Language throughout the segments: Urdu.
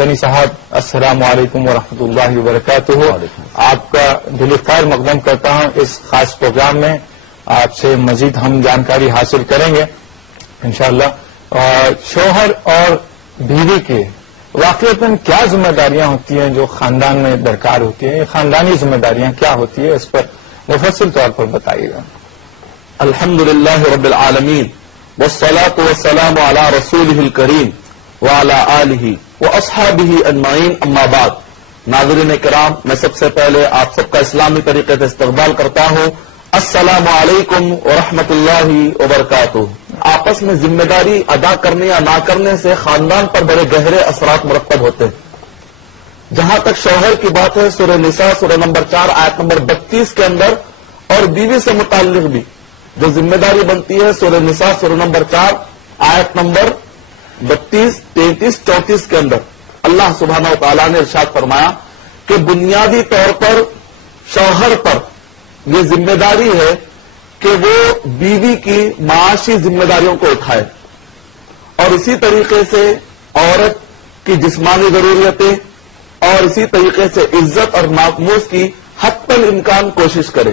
دنی صاحب السلام علیکم ورحمۃ اللہ وبرکاتہ. آپ کا دل خیر مقدم کرتا ہوں اس خاص پروگرام میں. آپ سے مزید ہم جانکاری حاصل کریں گے انشاءاللہ. شوہر اور بیوی کے واقعتاً کیا ذمہ داریاں ہوتی ہیں جو خاندان میں درکار ہوتی ہیں؟ یہ خاندانی ذمہ داریاں کیا ہوتی ہے، اس پر مفصل طور پر بتائیے گا. الحمدللہ رب العالمین والصلاة والسلام علی رسولہ الکریم وعلی آلہ واصحابہ اجمعین، اما بعد. ناظرین کرام، میں سب سے پہلے آپ سب کا اسلامی طریقے سے استقبال کرتا ہوں. السلام علیکم ورحمۃ اللہ وبرکاتہ. آپس میں ذمہ داری ادا کرنے یا نہ کرنے سے خاندان پر بڑے گہرے اثرات مرتب ہوتے ہیں. جہاں تک شوہر کی بات ہے، سورہ نساء سورہ نمبر 4 آیت نمبر 32 کے اندر، اور بیوی سے متعلق بھی جو ذمہ داری بنتی ہے، سورہ نساء سورہ نمبر 4 آیت نمبر 32، 33، 34 کے اندر اللہ سبحانہ و تعالیٰ نے ارشاد فرمایا کہ بنیادی طور پر شوہر پر یہ ذمہ داری ہے کہ وہ بیوی کی معاشی ذمہ داریوں کو اٹھائے، اور اسی طریقے سے عورت کی جسمانی ضروریتیں اور اسی طریقے سے عزت اور ناموس کی حتی الامکان کوشش کرے.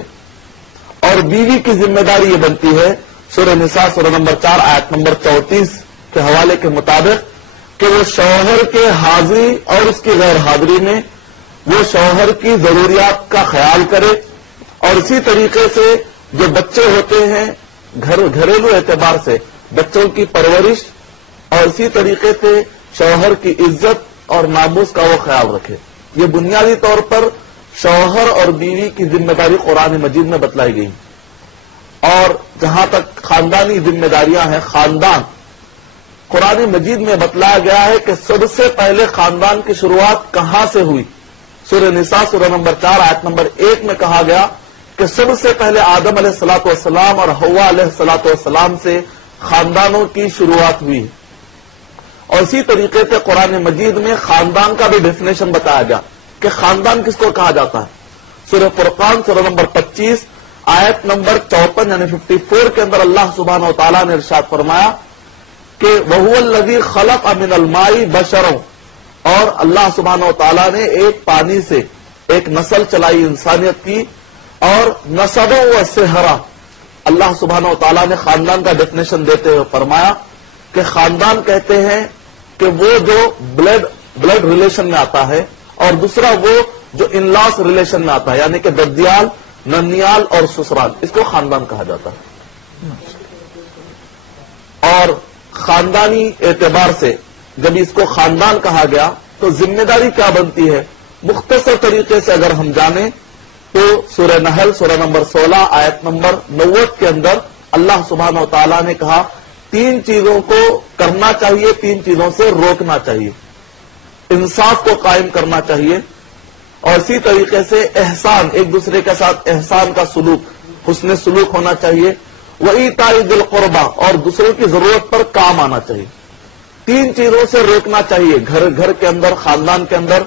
اور بیوی کی ذمہ داری یہ بنتی ہے سورہ نساء سورہ نمبر 4 آیت نمبر 34 کے حوالے کے مطابق کہ وہ شوہر کے حاضری اور اس کی غیر حاضری میں وہ شوہر کی ضروریات کا خیال کرے، اور اسی طریقے سے جو بچے ہوتے ہیں گھریلو اعتبار سے بچوں کی پرورش اور اسی طریقے سے شوہر کی عزت اور ناموس کا وہ خیال رکھے. یہ بنیادی طور پر شوہر اور بیوی کی ذمہ داری قرآن مجید میں بتلائی گئی. اور جہاں تک خاندانی ذمہ داریاں ہیں، خاندان قرآن مجید میں بتلایا گیا ہے کہ سب سے پہلے خاندان کی شروعات کہاں سے ہوئی. سورہ نساء سورہ نمبر 4 آیت نمبر 1 میں کہا گیا کہ سب سے پہلے آدم علیہ الصلوۃ والسلام اور حوا علیہ الصلوۃ والسلام سے خاندانوں کی شروعات ہوئی. اور اسی طریقے سے قرآن مجید میں خاندان کا بھی ڈیفینیشن بتایا گیا کہ خاندان کس کو کہا جاتا ہے. سورہ فرقان سورہ نمبر 25 آیت نمبر 54 یعنی 54 کے اندر اللہ سبحانہ و تعالیٰ نے ارشاد فرمایا کہ وَهُوَ الَّذِي خَلَقَ مِنَ الْمَاءِ بَشَرًا، اور اللہ سبحانہ و تعالیٰ نے ایک پانی سے ایک نسل چلائی انسانیت کی. اور نسبًا وَصِهْرًا، اللہ سبحانہ و تعالیٰ نے خاندان کا ڈیفینیشن دیتے ہوئے فرمایا کہ خاندان کہتے ہیں کہ وہ جو بلڈ ریلیشن میں آتا ہے، اور دوسرا وہ جو ان لاس ریلیشن میں آتا ہے، یعنی کہ ددیال، ننیال اور سسرال، اس کو خاندان کہا جاتا ہے. اور خاندانی اعتبار سے جب اس کو خاندان کہا گیا تو ذمہ داری کیا بنتی ہے، مختصر طریقے سے اگر ہم جانیں تو سورہ نحل سورہ نمبر 16 آیت نمبر 90 کے اندر اللہ سبحانہ و تعالیٰ نے کہا 3 چیزوں کو کرنا چاہیے، 3 چیزوں سے روکنا چاہیے. انصاف کو قائم کرنا چاہیے، اور اسی طریقے سے احسان، ایک دوسرے کے ساتھ احسان کا سلوک، حسن سلوک ہونا چاہیے. وَإِيتَاءِ ذِي الْقُرْبَى، اور دوسروں کی ضرورت پر کام آنا چاہیے. 3 چیزوں سے روکنا چاہیے. گھر کے اندر، خاندان کے اندر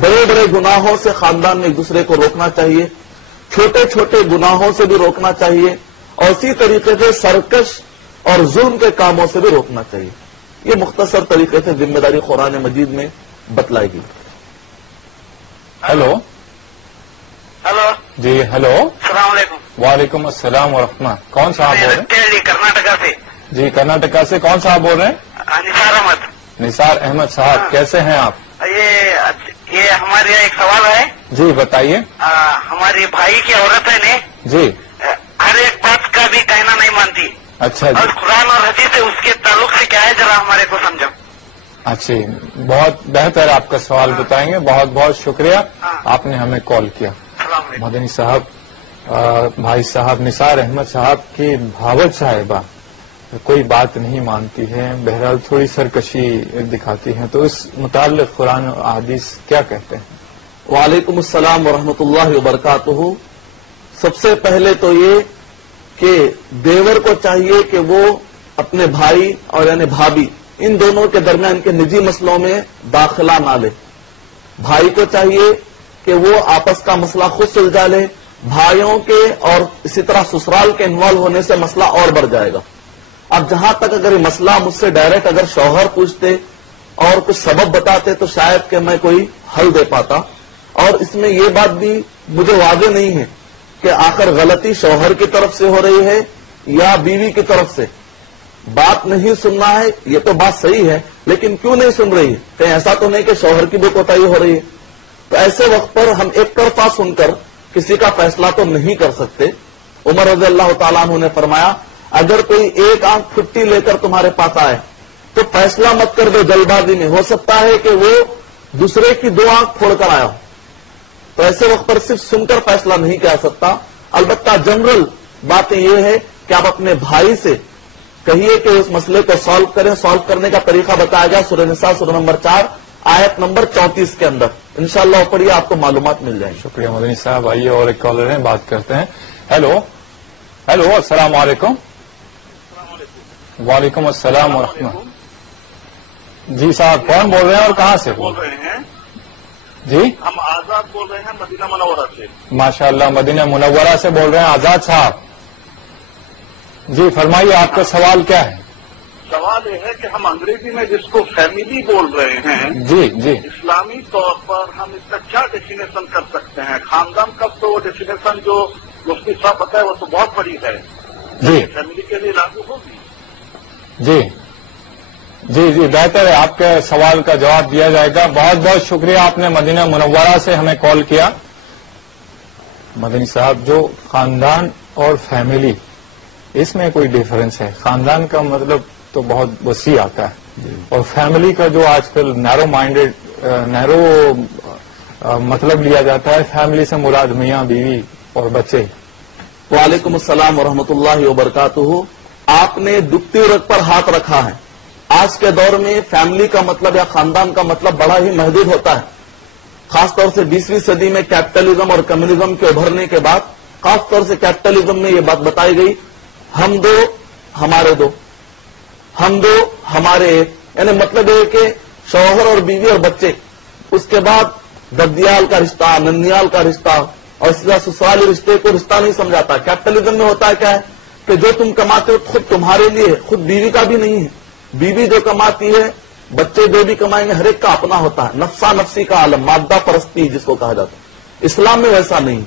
بڑے بڑے گناہوں سے خاندان میں ایک دوسرے کو روکنا چاہیے، چھوٹے چھوٹے گناہوں سے بھی روکنا چاہیے، اور اسی طریقے سے سرکش اور ظلم کے کاموں سے بھی روکنا چاہیے. یہ مختصر طریقے سے ذمہ داری قرآن مجید میں بتلائی گئی. ہیلو جی، ہیلو، السلام علیکم. وعلیکم السلام ورحمۃ. کون صاحب بول رہے ہیں؟ کیرلی کرناٹکا سے. جی، کرناٹکا سے. کون صاحب بول رہے ہیں؟ نثار احمد. نثار احمد صاحب، کیسے ہیں آپ؟ یہ ہمارے یہاں ایک سوال ہے. جی بتائیے. ہماری بھائی کی عورت ہے نا جی، ہر ایک بات کا بھی کہنا نہیں مانتی. اچھا اور جی، قرآن اور حدیث سے اس کے تعلق سے کیا ہے، ذرا ہمارے کو سمجھو. اچھا، بہت بہتر آپ کا سوال بتائیں گے. بہت بہت شکریہ، آپ نے ہمیں کال کیا. السلام علیکم. مدنی صاحب، بھائی صاحب نثار احمد صاحب کی بھاوت صاحبہ کوئی بات نہیں مانتی ہے، بہرحال تھوڑی سرکشی دکھاتی ہیں، تو اس متعلق قرآن و حدیث کیا کہتے ہیں؟ وعلیکم السلام ورحمۃ اللہ وبرکاتہ. سب سے پہلے تو یہ کہ دیور کو چاہیے کہ وہ اپنے بھائی اور یعنی بھابھی، ان دونوں کے درمیان کے نجی مسئلوں میں داخلہ نہ لے. بھائی کو چاہیے کہ وہ آپس کا مسئلہ خود سلجھا لے. بھائیوں کے اور اسی طرح سسرال کے انوالو ہونے سے مسئلہ اور بڑھ جائے گا. اب جہاں تک اگر یہ مسئلہ مجھ سے ڈائریکٹ اگر شوہر پوچھتے اور کچھ سبب بتاتے تو شاید کہ میں کوئی حل دے پاتا. اور اس میں یہ بات بھی مجھے واضح نہیں ہے کہ آخر غلطی شوہر کی طرف سے ہو رہی ہے یا بیوی کی طرف سے. بات نہیں سننا ہے یہ تو بات صحیح ہے، لیکن کیوں نہیں سن رہی ہے؟ کہیں ایسا تو نہیں کہ شوہر کی بھی کوتاہی ہو رہی ہے؟ تو ایسے وقت پر ہم ایک طرفہ سن کر کسی کا فیصلہ تو نہیں کر سکتے. عمر رضی اللہ تعالیٰ عنہ نے فرمایا اگر کوئی ایک آنکھ پھٹی لے کر تمہارے پاس آئے تو فیصلہ مت کر دو جلد بازی میں، ہو سکتا ہے کہ وہ دوسرے کی 2 آنکھ پھوڑ کر آیا ہو. تو ایسے وقت پر صرف سن کر فیصلہ نہیں کہہ سکتا. البتہ جنرل بات یہ ہے کہ آپ اپنے بھائی سے کہیے کہ اس مسئلے کو سالو کریں. سالو کرنے کا طریقہ بتایا گیا سورہ نساء سورہ نمبر 4 آیت نمبر 34 کے اندر. انشاءاللہ پڑھیے آپ کو معلومات مل جائیں. شکریہ مدنی صاحب. آئیے اور ایک کالر ہیں، بات کرتے ہیں. ہیلو السلام علیکم. وعلیکم السلام ورحمۃ. جی صاحب کون بول رہے ہیں اور کہاں سے بول رہے ہیں؟ جی ہم آزاد بول رہے ہیں مدینہ منورہ سے. ماشاء اللہ مدینہ منورہ سے بول رہے ہیں آزاد صاحب. جی فرمائیے آپ کا سوال کیا ہے؟ سوال یہ ہے کہ ہم انگریزی میں جس کو فیملی بول رہے ہیں، جی جی اسلامی طور پر ہم اس کا کیا ڈیفینیشن کر سکتے ہیں؟ خاندان کا تو وہ ڈیفینیشن جو مفتی صاحب بتائے وہ تو بہت بڑی ہے. جی فیملی کے لیے لاگو ہوگی؟ جی جی جی بہتر ہے، آپ کے سوال کا جواب دیا جائے گا. بہت بہت شکریہ، آپ نے مدینہ منورہ سے ہمیں کال کیا. مدنی صاحب جو خاندان اور فیملی اس میں کوئی ڈیفرنس ہے؟ خاندان کا مطلب تو بہت وسیع آتا ہے اور فیملی کا جو آج کل نیرو مطلب لیا جاتا ہے. فیملی سے مراد میاں بیوی اور بچے. وعلیکم السلام ورحمۃ اللہ وبرکاتہ. آپ نے دکھتی رگ پر ہاتھ رکھا ہے. آج کے دور میں فیملی کا مطلب یا خاندان کا مطلب بڑا ہی محدود ہوتا ہے. خاص طور سے 20ویں صدی میں کیپٹلزم اور کمیونزم کے ابھرنے کے بعد خاص طور سے کیپٹلزم میں یہ بات بتائی گئی ہم دو ہمارے دو، ہم دو ہمارے ایک. یعنی مطلب یہ کہ شوہر اور بیوی اور بچے، اس کے بعد ددیال کا رشتہ، ننیال کا رشتہ اور اس طرح سسرالی رشتے کو رشتہ نہیں سمجھاتا. کیپٹلزم میں ہوتا ہے کیا ہے کہ جو تم کماتے ہو خود تمہارے لیے، خود بیوی کا بھی نہیں ہے. بیوی جو کماتی ہے، بچے جو بھی کمائیں گے، ہر ایک کا اپنا ہوتا ہے. نفسا نفسی کا عالم، مادہ پرستی جس کو کہا جاتا ہے. اسلام میں ویسا نہیں.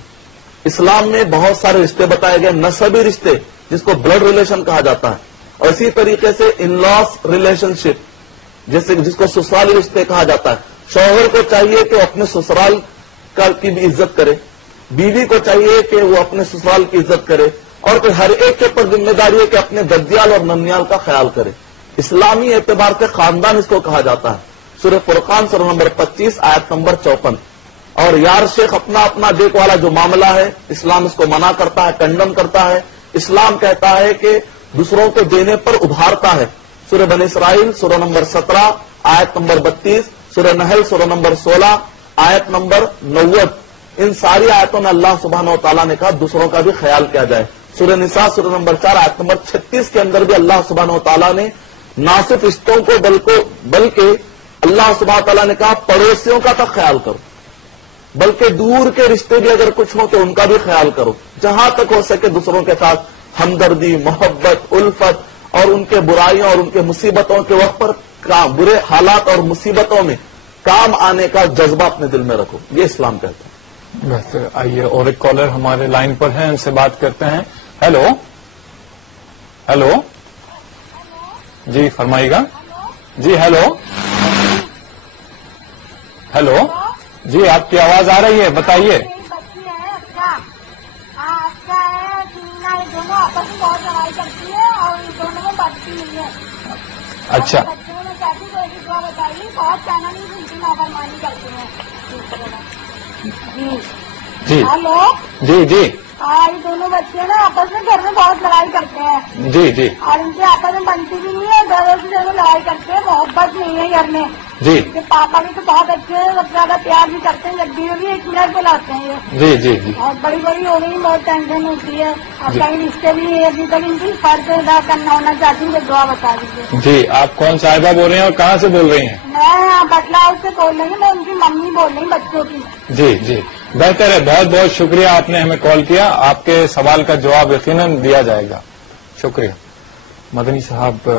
اسلام میں بہت سارے رشتے بتائے گئے، نسبی رشتے جس کو بلڈ ریلیشن کہا جاتا ہے، اور اسی طریقے سے ان لاس ریلیشن شپ جس کو سسرالی رشتے کہا جاتا ہے. شوہر کو چاہیے کہ وہ اپنے سسرال کی بھی عزت کرے، بیوی کو چاہیے کہ وہ اپنے سسرال کی عزت کرے، اور پھر ہر ایک کے اوپر ذمہ داری ہے کہ اپنے ددیال اور ننیال کا خیال کرے. اسلامی اعتبار سے خاندان اس کو کہا جاتا ہے. سورہ فرقان سورہ نمبر 25 آیت نمبر 54. اور یار شیخ اپنا اپنا دیکھ والا جو معاملہ ہے، اسلام اس کو منع کرتا ہے، کنڈم کرتا ہے. اسلام کہتا ہے کہ دوسروں کو دینے پر ابھارتا ہے. سورہ بنی اسرائیل سورہ نمبر 17 آیت نمبر 32، سورہ نحل سورہ نمبر 16 آیت نمبر 90. ان ساری آیتوں میں اللہ سبحانہ و تعالیٰ نے کہا دوسروں کا بھی خیال کیا جائے. سورہ نساء سورہ نمبر 4 آیت نمبر 36 کے اندر بھی اللہ سبحانہ و تعالیٰ نے نہ صرف رشتوں کو بلکہ اللہ سبحانہ و تعالیٰ نے کہا پڑوسیوں کا تک خیال کرو، بلکہ دور کے رشتے بھی اگر کچھ ہوں تو ان کا بھی خیال کرو. جہاں تک ہو سکے دوسروں کے ساتھ ہمدردی، محبت، الفت اور ان کے برائیوں اور ان کے مصیبتوں کے وقت پر برے حالات اور مصیبتوں میں کام آنے کا جذبہ اپنے دل میں رکھو. یہ اسلام کہتا ہے. بہتر. آئیے اور ایک کالر ہمارے لائن پر ہیں، ان سے بات کرتے ہیں. ہیلو جی فرمائیے گا. جی ہیلو جی آپ کی آواز آ رہی ہے، بتائیے. دونوں آپس میں بہت لڑائی کرتی ہے اور دونوں میں بچتی نہیں ہے. اچھا بچوں میں چاہتی تو ایک دعا بتائیے، بہت کہنا نہیں سنتی، نافرمانی کرتی ہیں. جی ہلو جی جی ہاں، یہ دونوں بچے نا آپس میں گھر میں بہت لڑائی کرتے ہیں. جی جی اور ان سے آپس میں بنتی بھی نہیں ہے، گھروں سے گھر میں لڑائی کرتے ہیں، محبت نہیں ہے گھر میں. جی کہ پاپا بھی تو بہت اچھے ہیں، سب زیادہ پیار بھی کرتے ہیں، جب بھی 1 منٹ پہ لاتے ہیں یہ. جی جی جی اور بڑی بڑی ہو گئی، بہت ٹینشن ہوتی ہے. اور کئی رشتے بھی ابھی تک ان کی فرض ادا کرنا ہونا چاہتی ہوں، تو دعا بتا دیجیے. جی آپ کون صاحبہ بول رہے ہیں اور کہاں سے بول رہی ہیں؟ میں بٹلہ ہاؤس سے بول رہی ہوں، میں ان کی ممی بول رہی ہوں بچوں کی. جی جی بہتر ہے. بہت بہت شکریہ، آپ نے ہمیں کال کیا. آپ کے سوال کا جواب یقیناً دیا جائے گا. شکریہ. مدنی صاحب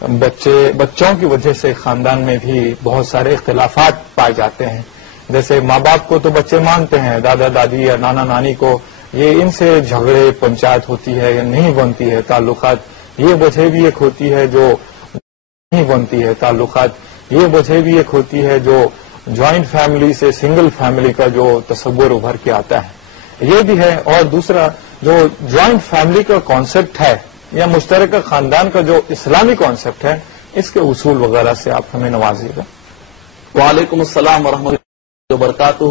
بچوں کی وجہ سے خاندان میں بھی بہت سارے اختلافات پائے جاتے ہیں. جیسے ماں باپ کو تو بچے مانتے ہیں، دادا دادی یا نانا نانی کو، یہ ان سے جھگڑے پنچایت ہوتی ہے یا نہیں بنتی ہے تعلقات، یہ وجہ بھی ایک ہوتی ہے جو نہیں بنتی ہے تعلقات، یہ وجہ بھی ایک ہوتی ہے جو جوائنٹ فیملی سے سنگل فیملی کا جو تصور ابھر کے آتا ہے یہ بھی ہے. اور دوسرا جو جوائنٹ فیملی کا کانسیپٹ ہے یا مشترکہ خاندان کا جو اسلامی کانسیپٹ ہے، اس کے اصول وغیرہ سے آپ ہمیں نوازیے گا. وعلیکم السلام ورحمۃ اللہ وبرکاتہ.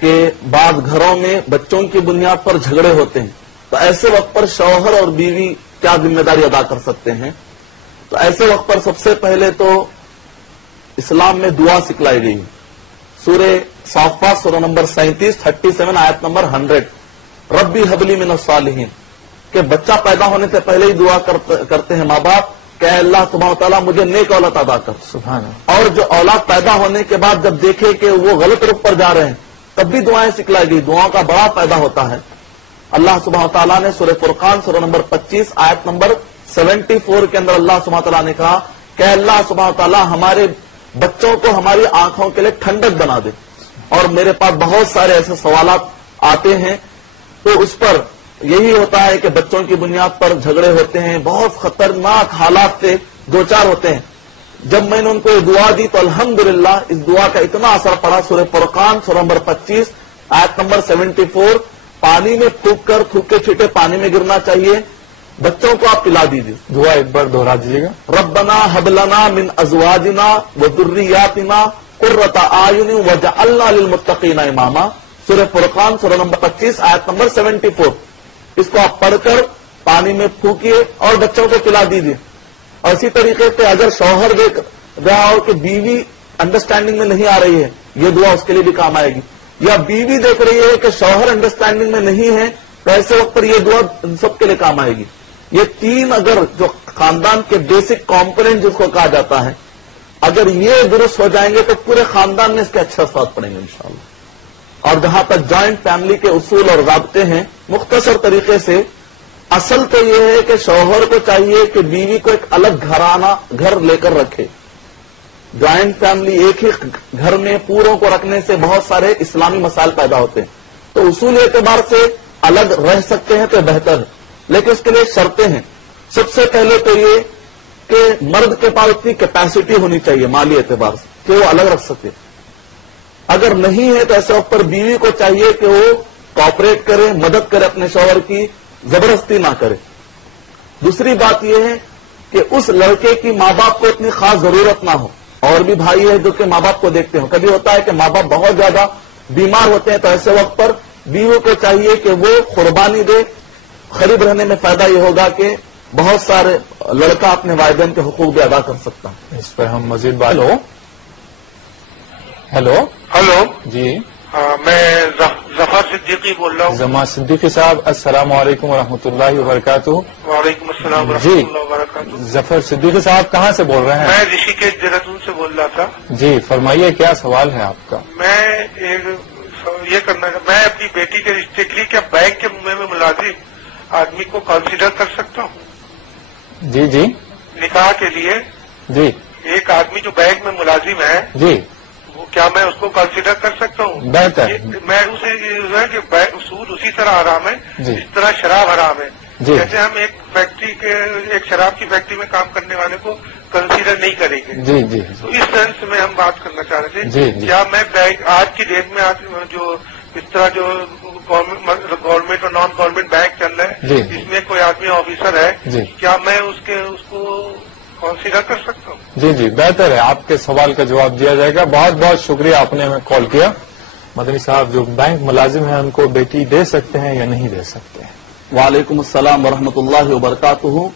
کہ بعض گھروں میں بچوں کی بنیاد پر جھگڑے ہوتے ہیں، تو ایسے وقت پر شوہر اور بیوی کیا ذمہ داری ادا کر سکتے ہیں؟ تو ایسے وقت پر سب سے پہلے تو اسلام میں دعا سکھلائی گئی. سورہ صافات سورہ نمبر 37 آیت نمبر 100، ربی حبلی من الصالحین، کہ بچہ پیدا ہونے سے پہلے ہی دعا کرتے ہیں ماں باپ کہ اے اللہ تبارک و تعالیٰ مجھے نیک اولاد عطا کر. سبحان اللہ. اور جو اولاد پیدا ہونے کے بعد جب دیکھے کہ وہ غلط رخ پر جا رہے ہیں تب بھی دعائیں سکھلائی گئی. دعاؤں کا بڑا فائدہ ہوتا ہے. اللہ سبحانہ و تعالیٰ نے سورہ فرقان سورہ نمبر 25 آیت نمبر 74 کے اندر اللہ سبحانہ و تعالیٰ نے کہا کہ اللہ سبحانہ و تعالیٰ ہمارے بچوں کو ہماری آنکھوں کے لیے ٹھنڈک بنا دے. اور میرے پاس بہت سارے ایسے سوالات آتے ہیں تو اس پر یہی ہوتا ہے کہ بچوں کی بنیاد پر جھگڑے ہوتے ہیں، بہت خطرناک حالات سے دوچار ہوتے ہیں. جب میں نے ان کو یہ دعا دی تو الحمدللہ اس دعا کا اتنا اثر پڑا. سورہ فرقان سورہ نمبر 25 آیت نمبر 74، پانی میں پھونک کر تھوک کے چھینٹے پانی میں گرنا چاہیے. بچوں کو آپ پلا دیجیے. دعا ایک بار دوہرا دیجیے گا. ربنا هب لنا من ازواجنا وذرياتنا قرۃ اعین واجعلنا للمتقین اماما. سورہ فرقان سورہ نمبر 25 آیت نمبر 74. اس کو آپ پڑھ کر پانی میں پھونکیے اور بچوں کو پلا دیجیے. اور اسی طریقے سے اگر شوہر دیکھ رہا ہو کہ بیوی انڈرسٹینڈنگ میں نہیں آ رہی ہے، یہ دعا اس کے لیے بھی کام آئے گی. یا بیوی دیکھ رہی ہے کہ شوہر انڈرسٹینڈنگ میں نہیں ہے تو ایسے وقت پر یہ دعا سب کے لیے کام آئے گی. یہ تین اگر جو خاندان کے بیسک کمپوننٹ جس کو کہا جاتا ہے، اگر یہ درست ہو جائیں گے تو پورے خاندان میں اس کے اچھے اثرات پڑیں گے انشاءاللہ. اور جہاں تک جوائنٹ فیملی کے اصول اور ضابطے ہیں، مختصر طریقے سے اصل تو یہ ہے کہ شوہر کو چاہیے کہ بیوی کو ایک الگ گھر لے کر رکھے. جوائنٹ فیملی ایک ہی گھر میں پوروں کو رکھنے سے بہت سارے اسلامی مسائل پیدا ہوتے ہیں. تو اصول اعتبار سے الگ رہ سکتے ہیں تو بہتر ہے، لیکن اس کے لیے شرطیں ہیں. سب سے پہلے تو یہ کہ مرد کے پاس اتنی کیپیسٹی ہونی چاہیے مالی اعتبار سے کہ وہ الگ رکھ سکے. اگر نہیں ہے تو ایسے وقت پر بیوی کو چاہیے کہ وہ کوآپریٹ کرے، مدد کرے اپنے شوہر کی، زبردستی نہ کرے. دوسری بات یہ ہے کہ اس لڑکے کی ماں باپ کو اتنی خاص ضرورت نہ ہو. اور بھی بھائی ہے جو کہ ماں باپ کو دیکھتے ہوں. کبھی ہوتا ہے کہ ماں باپ بہت زیادہ بیمار ہوتے ہیں تو ایسے وقت پر بیوی کو چاہیے کہ وہ قربانی دے. قریب رہنے میں فائدہ یہ ہوگا کہ بہت سارے لڑکا اپنے والدین کے حقوق بھی ادا کر سکتا ہے. اس پر ہم مزید بات. ہیلو ہلو جی، میں ظفر صدیقی بول رہا ہوں. زما صدیقی صاحب السلام علیکم ورحمۃ اللہ وبرکاتہ. وعلیکم السلام ورحمۃ جی. اللہ وبرکاتہ. ظفر صدیقی صاحب کہاں سے بول رہے ہیں؟ میں رشی کے دہرادون سے بول رہا تھا. جی فرمائیے، کیا سوال ہے آپ کا؟ میں یہ کرنا میں اپنی بیٹی کے رشتے کے لیے کیا بینک کے میں ملازم آدمی کو کنسیڈر کر سکتا ہوں جی جی نکاح کے لیے؟ جی ایک آدمی جو بینک میں ملازم ہے جی وہ کیا میں اس کو کنسیڈر کر سکتا ہوں؟ بہتر. میں اسے یہ ہے کہ سود اسی طرح حرام ہے جی. جس طرح شراب حرام ہے. جی. جیسے ہم ایک شراب کی فیکٹری میں کام کرنے والے کو کنسیڈر نہیں کریں گے. جی جی تو اس سینس میں ہم بات کرنا چاہ رہے تھے. جی. کیا میں بینک آج کی ڈیٹ میں جو اس طرح جو گورنمنٹ اور نان گورنمنٹ بینک چل رہا ہے جی. اس میں کوئی آدمی آفیسر ہے جی. کیا میں اس کو کنسیڈر کر سکتا ہوں؟ جی جی بہتر ہے، آپ کے سوال کا جواب دیا جائے گا. بہت بہت شکریہ، آپ نے ہمیں کال کیا. مدنی صاحب، جو بینک ملازم ہیں ان کو بیٹی دے سکتے ہیں یا نہیں دے سکتے ہیں؟ وعلیکم السلام ورحمۃ اللہ وبرکاتہ.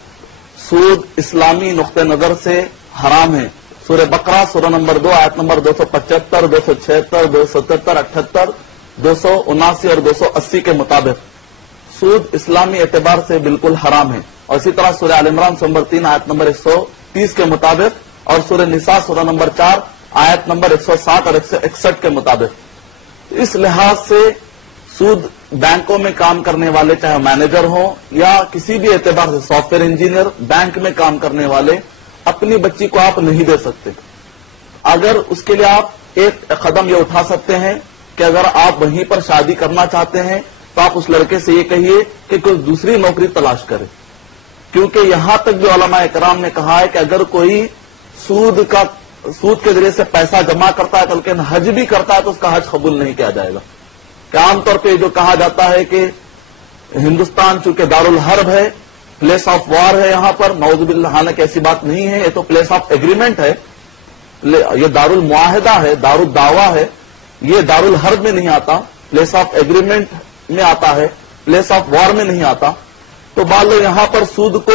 سود اسلامی نقطہ نظر سے حرام ہے. سورہ بقرہ سورہ نمبر 2 آیت نمبر 275 276 277 78 279 اور 280 کے مطابق سود اسلامی اعتبار سے بالکل حرام ہے. اور اسی طرح سورہ آل عمران سورہ نمبر 3 آیت نمبر 130 کے مطابق اور سورہ نساء سورہ نمبر 4 آیت نمبر 107 اور 161 کے مطابق. اس لحاظ سے سود بینکوں میں کام کرنے والے چاہے مینیجر ہوں یا کسی بھی اعتبار سے سافٹ ویئر انجینئر، بینک میں کام کرنے والے اپنی بچی کو آپ نہیں دے سکتے. اگر اس کے لیے آپ ایک قدم یہ اٹھا سکتے ہیں کہ اگر آپ وہیں پر شادی کرنا چاہتے ہیں تو آپ اس لڑکے سے یہ کہیے کہ کوئی دوسری نوکری تلاش کرے. کیونکہ یہاں تک جو علماء کرام نے کہا ہے کہ اگر کوئی سود کے ذریعے سے پیسہ جمع کرتا ہے بلکہ حج بھی کرتا ہے تو اس کا حج قبول نہیں کیا جائے گا. کہ عام طور پہ جو کہا جاتا ہے کہ ہندوستان چونکہ دارالحرب ہے، پلیس آف وار ہے، یہاں پر نعوذ باللہ، حالانکہ ایسی بات نہیں ہے، یہ تو پلیس آف ایگریمنٹ ہے، یہ دارالمعاہدہ ہے، دارالدعوہ ہے، یہ دارالحرب میں نہیں آتا، پلیس آف ایگریمنٹ میں آتا ہے، پلیس آف وار میں نہیں آتا. تو بعض لوگ یہاں پر سود کو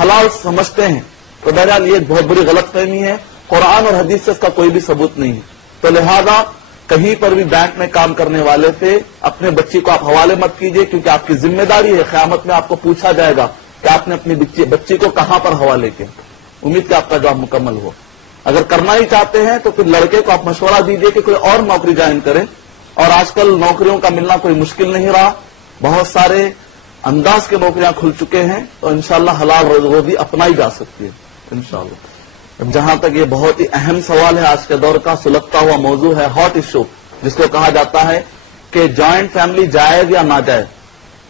حلال سمجھتے ہیں. تو بہرحال یہ ایک بہت بڑی غلط فہمی ہے، قرآن اور حدیث سے اس کا کوئی بھی ثبوت نہیں ہے. تو لہذا کہیں پر بھی بینک میں کام کرنے والے سے اپنے بچی کو آپ حوالے مت کیجیے، کیونکہ آپ کی ذمہ داری ہے، قیامت میں آپ کو پوچھا جائے گا کہ آپ نے اپنی بچی کو کہاں پر حوالے کیا. امید کہ آپ کا جواب مکمل ہو. اگر کرنا ہی چاہتے ہیں تو پھر لڑکے کو آپ مشورہ دیجیے کہ کوئی اور نوکری جوائن کریں. اور آج کل نوکریوں کا ملنا کوئی مشکل نہیں رہا، بہت سارے انداز کے نوکریاں کھل چکے ہیں، تو انشاءاللہ حلال روزی اپنائی جا سکتی ہے انشاءاللہ. جہاں تک یہ بہت ہی اہم سوال ہے آج کے دور کا، سلگتا ہوا موضوع ہے، ہاٹ ایشو، جس کو کہا جاتا ہے کہ جوائنٹ فیملی جائز یا ناجائز.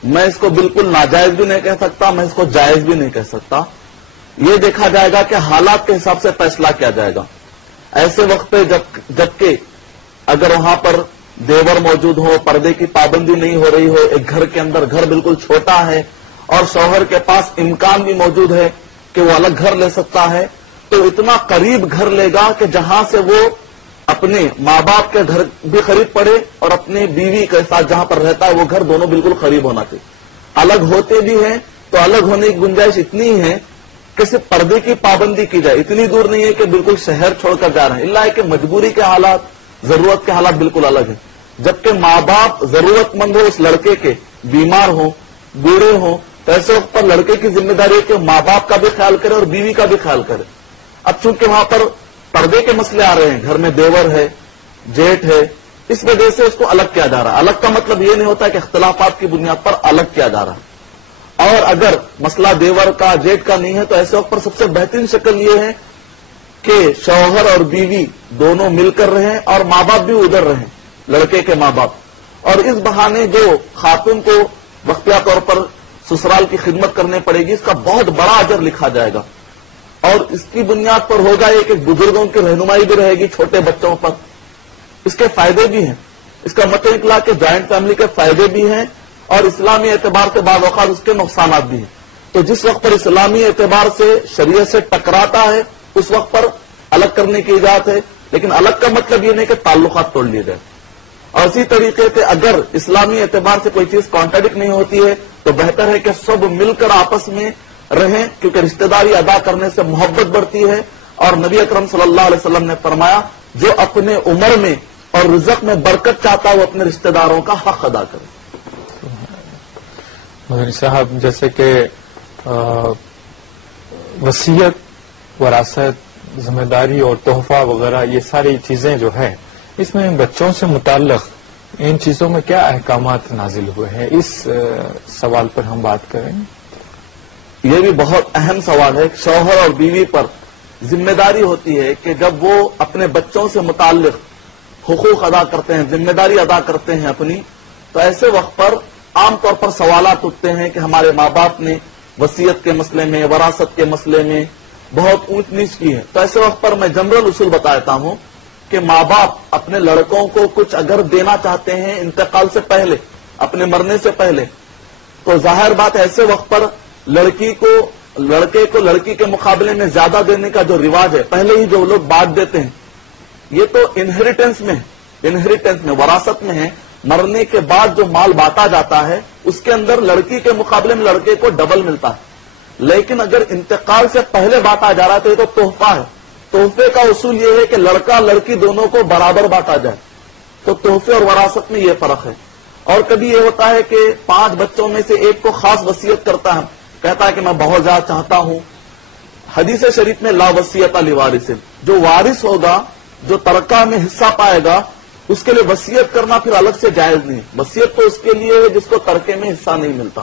میں اس کو بالکل ناجائز بھی نہیں کہہ سکتا، میں اس کو جائز بھی نہیں کہہ سکتا. یہ دیکھا جائے گا کہ حالات کے حساب سے فیصلہ کیا جائے گا. ایسے وقت پہ جبکہ اگر وہاں پر دیور موجود ہو، پردے کی پابندی نہیں ہو رہی ہو، ایک گھر کے اندر، گھر بالکل چھوٹا ہے اور شوہر کے پاس امکان بھی موجود ہے کہ وہ الگ گھر لے سکتا ہے، تو اتنا قریب گھر لے گا کہ جہاں سے وہ اپنے ماں باپ کے گھر بھی قریب پڑے اور اپنی بیوی کے ساتھ جہاں پر رہتا ہے وہ گھر دونوں بالکل قریب ہونا چاہیے. الگ ہوتے بھی ہیں تو الگ ہونے کی گنجائش اتنی ہے کہ صرف پردے کی پابندی کی جائے، اتنی دور نہیں ہے کہ بالکل شہر چھوڑ کر جا رہے ہیں، اللہ ہے کہ مجبوری کے حالات، ضرورت کے حالات بالکل الگ ہیں. جبکہ ماں باپ ضرورت مند ہو اس لڑکے کے، بیمار ہوں، بوڑھے ہوں، تو ایسے وقت پر لڑکے کی ذمہ داری ہے کہ ماں باپ کا بھی خیال کرے اور بیوی کا بھی خیال کرے. اب چونکہ وہاں پر پردے کے مسئلے آ رہے ہیں، گھر میں دیور ہے، جیٹ ہے، اس وجہ سے اس کو الگ کیا جا رہا ہے. الگ کا مطلب یہ نہیں ہوتا کہ اختلافات کی بنیاد پر الگ کیا جا رہا ہے. اور اگر مسئلہ دیور کا، جیٹ کا نہیں ہے تو ایسے وقت پر سب سے بہترین شکل یہ ہے کہ شوہر اور بیوی دونوں مل کر رہیں اور ماں باپ بھی ادھر رہیں، لڑکے کے ماں باپ. اور اس بہانے جو خاتون کو وقتیہ طور پر سسرال کی خدمت کرنے پڑے گی، اس کا بہت بڑا اجر لکھا جائے گا. اور اس کی بنیاد پر ہوگا یہ کہ بزرگوں کی رہنمائی بھی رہے گی چھوٹے بچوں پر. اس کے فائدے بھی ہیں. اس کا مطلب نکلا کہ جوائنٹ فیملی کے فائدے بھی ہیں اور اسلامی اعتبار سے بعض اوقات اس کے نقصانات بھی ہیں. تو جس وقت پر اسلامی اعتبار سے شریعت سے ٹکراتا ہے اس وقت پر الگ کرنے کی اجازت ہے، لیکن الگ کا مطلب یہ نہیں کہ تعلقات توڑ لیے جائیں. اور اسی طریقے سے اگر اسلامی اعتبار سے کوئی چیز کانٹرڈکٹ نہیں ہوتی ہے تو بہتر ہے کہ سب مل کر آپس میں رہیں، کیونکہ رشتہ داری ادا کرنے سے محبت بڑھتی ہے. اور نبی اکرم صلی اللہ علیہ وسلم نے فرمایا جو اپنے عمر میں اور رزق میں برکت چاہتا ہے وہ اپنے رشتہ داروں کا حق ادا کرے. مدنی صاحب، جیسے کہ وصیت، وراثت، ذمہ داری اور تحفہ وغیرہ یہ ساری چیزیں جو ہے، اس میں بچوں سے متعلق ان چیزوں میں کیا احکامات نازل ہوئے ہیں، اس سوال پر ہم بات کریں. یہ بھی بہت اہم سوال ہے. شوہر اور بیوی پر ذمہ داری ہوتی ہے کہ جب وہ اپنے بچوں سے متعلق حقوق ادا کرتے ہیں، ذمہ داری ادا کرتے ہیں اپنی، تو ایسے وقت پر عام طور پر سوالات اٹھتے ہیں کہ ہمارے ماں باپ نے وصیت کے مسئلے میں، وراثت کے مسئلے میں بہت اونچ نیچ کی ہے. تو ایسے وقت پر میں جنرل اصول بتاتا ہوں کہ ماں باپ اپنے لڑکوں کو کچھ اگر دینا چاہتے ہیں انتقال سے پہلے، اپنے مرنے سے پہلے، تو ظاہر بات ایسے وقت پر لڑکے کو لڑکی کے مقابلے میں زیادہ دینے کا جو رواج ہے، پہلے ہی جو لوگ بانٹ دیتے ہیں، یہ تو انہیریٹنس میں وراثت میں ہے. مرنے کے بعد جو مال بانٹا جاتا ہے اس کے اندر لڑکی کے مقابلے میں لڑکے کو ڈبل ملتا ہے. لیکن اگر انتقال سے پہلے بانٹا جا رہا ہے تو یہ تو تحفہ ہے. تحفے کا اصول یہ ہے کہ لڑکا لڑکی دونوں کو برابر بانٹا جائے. تو تحفے اور وراثت میں یہ فرق ہے. اور کبھی یہ ہوتا ہے کہ 5 بچوں میں سے ایک کو خاص وصیت کرتا ہے، کہتا ہے کہ میں بہت زیادہ چاہتا ہوں. حدیث شریف میں لا وصیت لوارث، جو وارث ہوگا، جو ترکہ میں حصہ پائے گا، اس کے لیے وصیت کرنا پھر الگ سے جائز نہیں. وصیت تو اس کے لیے ہے جس کو ترکے میں حصہ نہیں ملتا.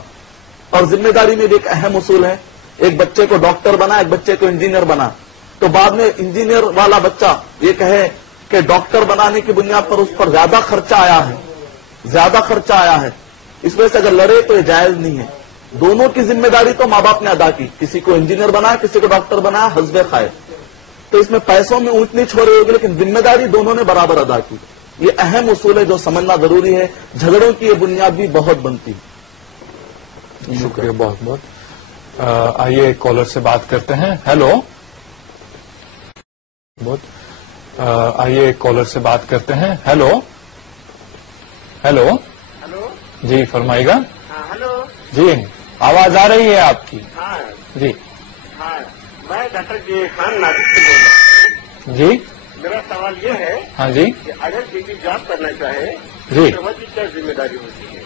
اور ذمہ داری میں بھی ایک اہم اصول ہے. ایک بچے کو ڈاکٹر بنا، ایک بچے کو انجینئر بنا، تو بعد میں انجینئر والا بچہ یہ کہے کہ ڈاکٹر بنانے کی بنیاد پر اس پر زیادہ خرچہ آیا ہے، اس وجہ سے اگر لڑے تو یہ جائز نہیں ہے. دونوں کی ذمہ داری تو ماں باپ نے ادا کی، کسی کو انجینئر بنایا، کسی کو ڈاکٹر بنایا، حسب خیر. تو اس میں پیسوں میں اونچ نیچ ہو رہی ہوگی، لیکن ذمہ داری دونوں نے برابر ادا کی. یہ اہم اصول ہے جو سمجھنا ضروری ہے. جھگڑوں کی یہ بنیاد بھی بہت بنتی ہے. شکریہ بہت بہت. آئیے کالر سے بات کرتے ہیں. ہیلو، آئیے کالر سے بات کرتے ہیں. ہیلو ہیلو ہلو، جی فرمائے گا. ہاں ہلو، جی آواز آ رہی ہے آپ کی. ہاں جی ہاں، میں ڈاکٹر جی خان ناظر سے بول رہا ہوں. جی میرا سوال یہ ہے ہاں جی کہ اگر بیوی جاب کرنا چاہے جی تو وجہ کیا ذمہ داری ہوتی ہے؟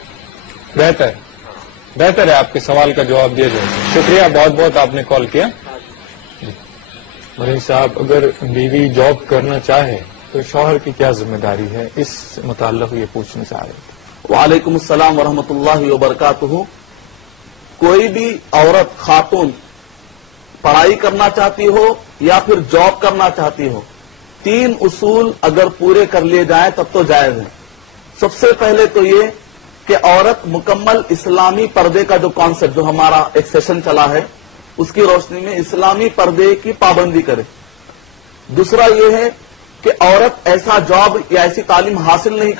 بہتر ہے، آپ کے سوال کا جواب دیا جائے. شکریہ بہت بہت، آپ نے کال کیا. مدنی صاحب، اگر بیوی جاب کرنا چاہے تو شوہر کی کیا ذمہ داری ہے، اس متعلق یہ پوچھنا چاہ رہے تھے. وعلیکم السلام ورحمۃ اللہ وبرکاتہ. کوئی بھی عورت خاتون پڑھائی کرنا چاہتی ہو یا پھر جاب کرنا چاہتی ہو، 3 اصول اگر پورے کر لیے جائیں تب تو جائز ہے. سب سے پہلے تو یہ کہ عورت مکمل اسلامی پردے کا جو کانسیپٹ جو ہمارا ایک سیشن چلا ہے اس کی روشنی میں اسلامی پردے کی پابندی کرے. دوسرا یہ ہے کہ عورت ایسا جاب یا ایسی تعلیم حاصل نہیں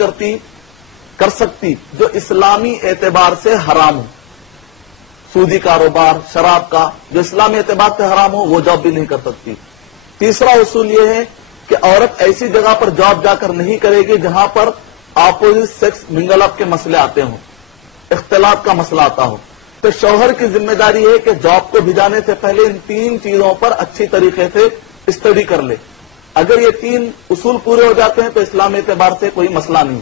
کر سکتی جو اسلامی اعتبار سے حرام ہو. سودی کاروبار، شراب کا جو اسلامی اعتبار سے حرام ہو وہ جاب بھی نہیں کر سکتی. تیسرا اصول یہ ہے کہ عورت ایسی جگہ پر جاب جا کر نہیں کرے گی جہاں پر اپوزٹ سیکس منگل اپ کے مسئلے آتے ہوں، اختلاط کا مسئلہ آتا ہو. تو شوہر کی ذمہ داری ہے کہ جاب کو بھیجانے سے پہلے ان 3 چیزوں پر اچھی طریقے سے اسٹڈی کر لے. اگر یہ 3 اصول پورے ہو جاتے ہیں تو اسلامی اعتبار سے کوئی مسئلہ نہیں.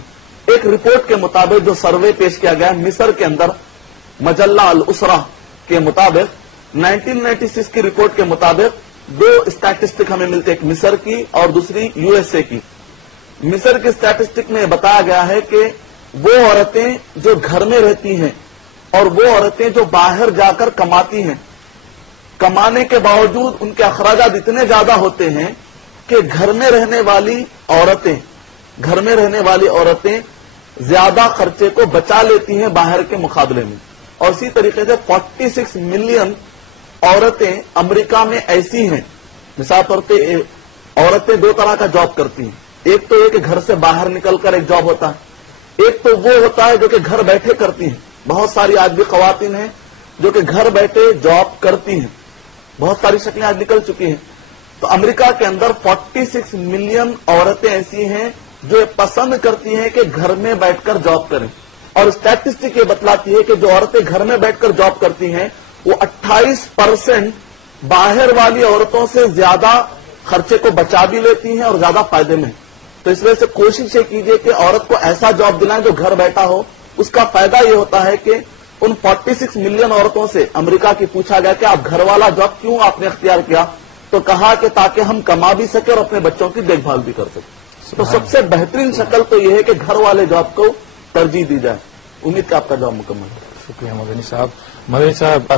ایک رپورٹ کے مطابق جو سروے پیش کیا گیا ہے مصر کے اندر، مجلہ الاسرہ کے مطابق 1996 کی رپورٹ کے مطابق 2 اسٹیٹسٹک ہمیں ملتے، ایک مصر کی اور دوسری USA کی. مصر کی اسٹیٹسٹک میں بتایا گیا ہے کہ وہ عورتیں جو گھر میں رہتی ہیں اور وہ عورتیں جو باہر جا کر کماتی ہیں، کمانے کے باوجود ان کے اخراجات اتنے زیادہ ہوتے ہیں کہ گھر میں رہنے والی عورتیں زیادہ خرچے کو بچا لیتی ہیں باہر کے مقابلے میں. اور اسی طریقے سے 46 ملین عورتیں امریکہ میں ایسی ہیں. مثال طور پہ عورتیں 2 طرح کا جاب کرتی ہیں. ایک تو یہ کہ گھر سے باہر نکل کر ایک جاب ہوتا ہے، ایک تو وہ ہوتا ہے جو کہ گھر بیٹھے کرتی ہیں. بہت ساری آج بھی خواتین ہیں جو کہ گھر بیٹھے جاب کرتی ہیں، بہت ساری شکلیں آج نکل چکی ہیں. تو امریکہ کے اندر 46 ملین عورتیں ایسی ہیں جو پسند کرتی ہیں کہ گھر میں بیٹھ کر جاب کریں. اور اسٹیٹسٹک یہ بتلاتی ہے کہ جو عورتیں گھر میں بیٹھ کر جاب کرتی ہیں وہ 28% باہر والی عورتوں سے زیادہ خرچے کو بچا بھی لیتی ہیں اور زیادہ فائدے میں. تو اس وجہ سے کوشش یہ کیجیے کہ عورت کو ایسا جاب دلائیں جو گھر بیٹھا ہو. اس کا فائدہ یہ ہوتا ہے کہ ان 46 ملین عورتوں سے امریکہ کی پوچھا گیا کہ آپ گھر والا جاب کیوں آپ نے اختیار کیا، تو کہا کہ تاکہ ہم کما بھی سکیں اور اپنے بچوں کی دیکھ بھال بھی کر سکیں. تو سب سے بہترین شکل تو یہ ہے کہ گھر والے جاب کو ترجیح دی جائے. امید کہ آپ کا جواب مکمل ہے. شکریہ مدنی صاحب. مدنی صاحب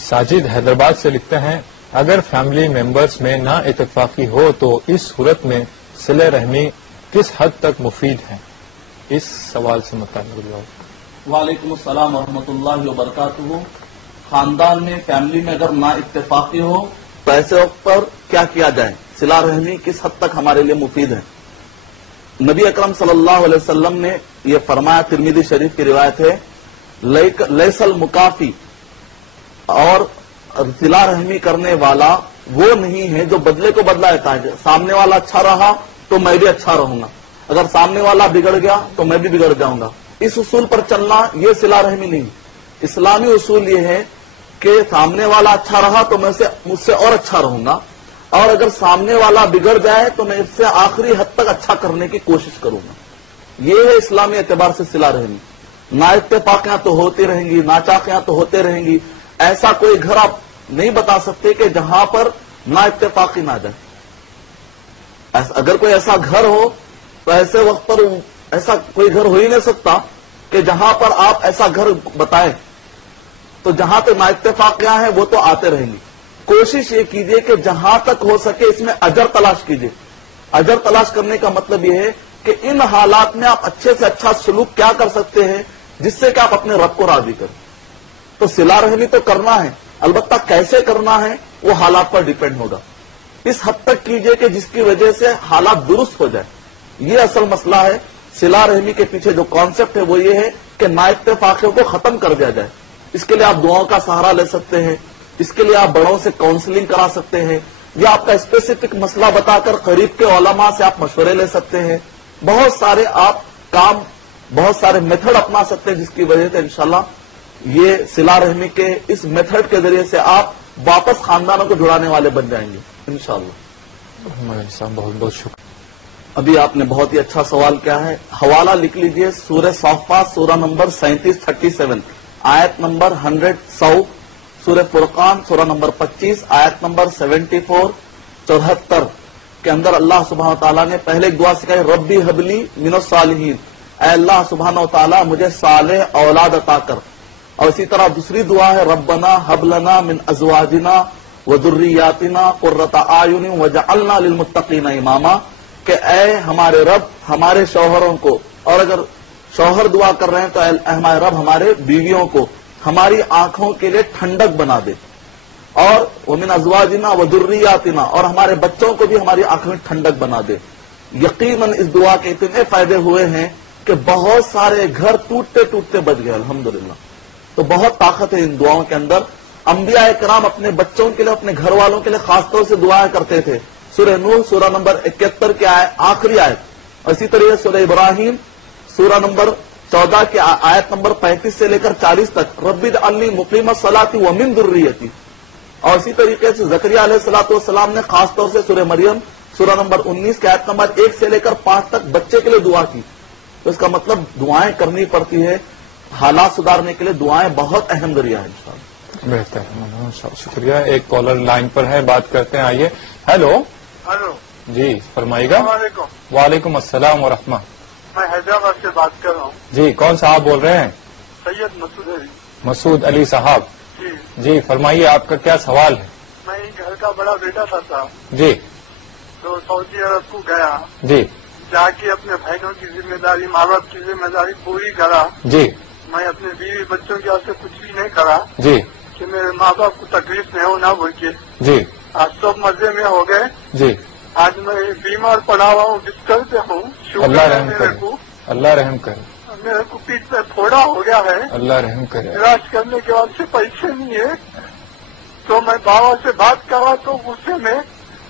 ساجد حیدرآباد سے لکھتے ہیں، اگر فیملی ممبرز میں نا اتفاقی ہو تو اس صورت میں صلہ رحمی کس حد تک مفید ہے؟ اس سوال سے متعلق. وعلیکم السلام ورحمۃ اللہ وبرکاتہ. خاندان میں، فیملی میں اگر نا اتفاقی ہو تو ایسے وقت پر کیا کیا جائے؟ صلہ رحمی کس حد تک ہمارے لیے مفید ہے؟ نبی اکرم صلی اللہ علیہ وسلم نے یہ فرمایا، ترمذی شریف کی روایت ہے، لیس المکافی، اور صلہ رحمی کرنے والا وہ نہیں ہے جو بدلے کو بدلا دیتا ہے. سامنے والا اچھا رہا تو میں بھی اچھا رہوں گا، اگر سامنے والا بگڑ گیا تو میں بھی بگڑ جاؤں گا. اس اصول پر چلنا یہ صلہ رحمی نہیں. اسلامی اصول یہ ہے کہ سامنے والا اچھا رہا تو میں مجھ سے اور اچھا رہوں گا، اور اگر سامنے والا بگڑ جائے تو میں اس سے آخری حد تک اچھا کرنے کی کوشش کروں گا. یہ ہے اسلامی اعتبار سے صلہ رحمی. نا اتفاقیاں تو ہوتی رہیں گی، ناچاقیاں تو ہوتے رہیں گی. ایسا کوئی گھر آپ نہیں بتا سکتے کہ جہاں پر نا اتفاقی نہ جائے. اگر کوئی ایسا گھر ہو تو ایسے وقت پر ایسا کوئی گھر ہو ہی نہیں سکتا کہ جہاں پر آپ ایسا گھر بتائیں. تو جہاں پہ نا اتفاقیاں ہیں وہ تو آتے رہیں گی. کوشش یہ کیجئے کہ جہاں تک ہو سکے اس میں اجر تلاش کیجئے. اجر تلاش کرنے کا مطلب یہ ہے کہ ان حالات میں آپ اچھے سے اچھا سلوک کیا کر سکتے ہیں جس سے کہ آپ اپنے رب کو راضی کریں. تو صلہ رحمی تو کرنا ہے، البتہ کیسے کرنا ہے وہ حالات پر ڈیپینڈ ہوگا. اس حد تک کیجئے کہ جس کی وجہ سے حالات درست ہو جائے. یہ اصل مسئلہ ہے. صلہ رحمی کے پیچھے جو کانسیپٹ ہے وہ یہ ہے کہ نااتفاقیوں کو ختم کر دیا جائے. اس کے لیے آپ دعاؤں کا سہارا لے سکتے ہیں، اس کے لیے آپ بڑوں سے کاؤنسلنگ کرا سکتے ہیں، یا آپ کا اسپیسیفک مسئلہ بتا کر قریب کے علماء سے آپ مشورے لے سکتے ہیں. بہت سارے آپ کام، بہت سارے میتھڈ اپنا سکتے ہیں جس کی وجہ سے انشاءاللہ یہ صلہ رحمی کے اس میتھڈ کے ذریعے سے آپ واپس خاندانوں کو جڑانے والے بن جائیں گے انشاءاللہ. بہت بہت شکریہ. ابھی آپ نے بہت ہی اچھا سوال کیا ہے. حوالہ لکھ لیجئے سورہ صافات سورہ نمبر 37 آیت نمبر 100، سورہ فرقان سورہ نمبر 25 آیت نمبر 74 کے اندر اللہ سبحانہ وتعالیٰ نے پہلے ایک دعا سکھائی، ربی حبلی من الصالحین، اے اللہ سبحانہ وتعالیٰ مجھے صالح اولاد عطا کر. اور اسی طرح دوسری دعا ہے ربنا حب لنا من ازواجنا وذریاتنا قرۃ اعین وجعلنا للمتقین اماما، کہ اے ہمارے رب ہمارے شوہروں کو، اور اگر شوہر دعا کر رہے ہیں تو اے ہمارے رب ہمارے بیویوں کو ہماری آنکھوں کے لیے ٹھنڈک بنا دے، اور ومن ازواجنا وذریاتنا، اور ہمارے بچوں کو بھی ہماری آنکھوں میں ٹھنڈک بنا دے. یقیناً اس دعا کے اتنے فائدے ہوئے ہیں کہ بہت سارے گھر ٹوٹتے ٹوٹتے بچ گئے الحمدللہ. تو بہت طاقت ہے ان دعاؤں کے اندر. انبیاء کرام اپنے بچوں کے لیے، اپنے گھر والوں کے لیے خاص طور سے دعائیں کرتے تھے. سورہ نوح سورہ نمبر 71 کی آخری آیت، اور اسی طریقے سورہ ابراہیم سورہ نمبر 14 کی آیت نمبر 35 سے لے کر 40 تک، رب اجعلنی مقیم الصلاۃ ومن ذریتی. اور اسی طریقے سے زکریا علیہ الصلوۃ والسلام نے خاص طور سے سورہ مریم سورہ نمبر 19 کی آیت نمبر 1 سے لے کر 5 تک بچے کے لیے دعا کی. تو اس کا مطلب دعائیں کرنی پڑتی ہے. حالات سدھارنے کے لیے دعائیں بہت اہم ذریعہ ہے انشاءاللہ. بہتر، شکریہ. ایک کالر لائن پر ہے، بات کرتے ہیں. آئیے. ہیلو. ہلو جی فرمائیے گا. السلام علیکم. وعلیکم السلام ورحمہ. میں حیدرآباد سے بات کر رہا ہوں. جی کون صاحب بول رہے ہیں؟ سید مسعود علی. مسعود علی صاحب. جی جی فرمائیے، آپ کا کیا سوال ہے؟ میں گھر کا بڑا بیٹا تھا صاحب، جی تو سعودی عرب کو گیا، جی جا کے اپنے بہنوں کی ذمہ داری، ماں باپ کی ذمہ داری پوری کرا. جی میں اپنے بیوی بچوں کے واسطے کچھ بھی نہیں کرا جی کہ میرے ماں باپ کو تکلیف نہیں ہونا بول کے. جی آج سب مزے میں ہو گئے. جی آج میں بیمار پڑا ہوا ہوں، بستر پہ ہوں. اللہ شوگر ہے رحم میرے کرے، کو، اللہ رحم کرے، میرے کو پیٹ پہ پھوڑا ہو گیا ہے. اللہ رحم کرے. علاج کرنے کے بعد سے پیسے نہیں ہے. تو میں بابا سے بات کرا تو غصے میں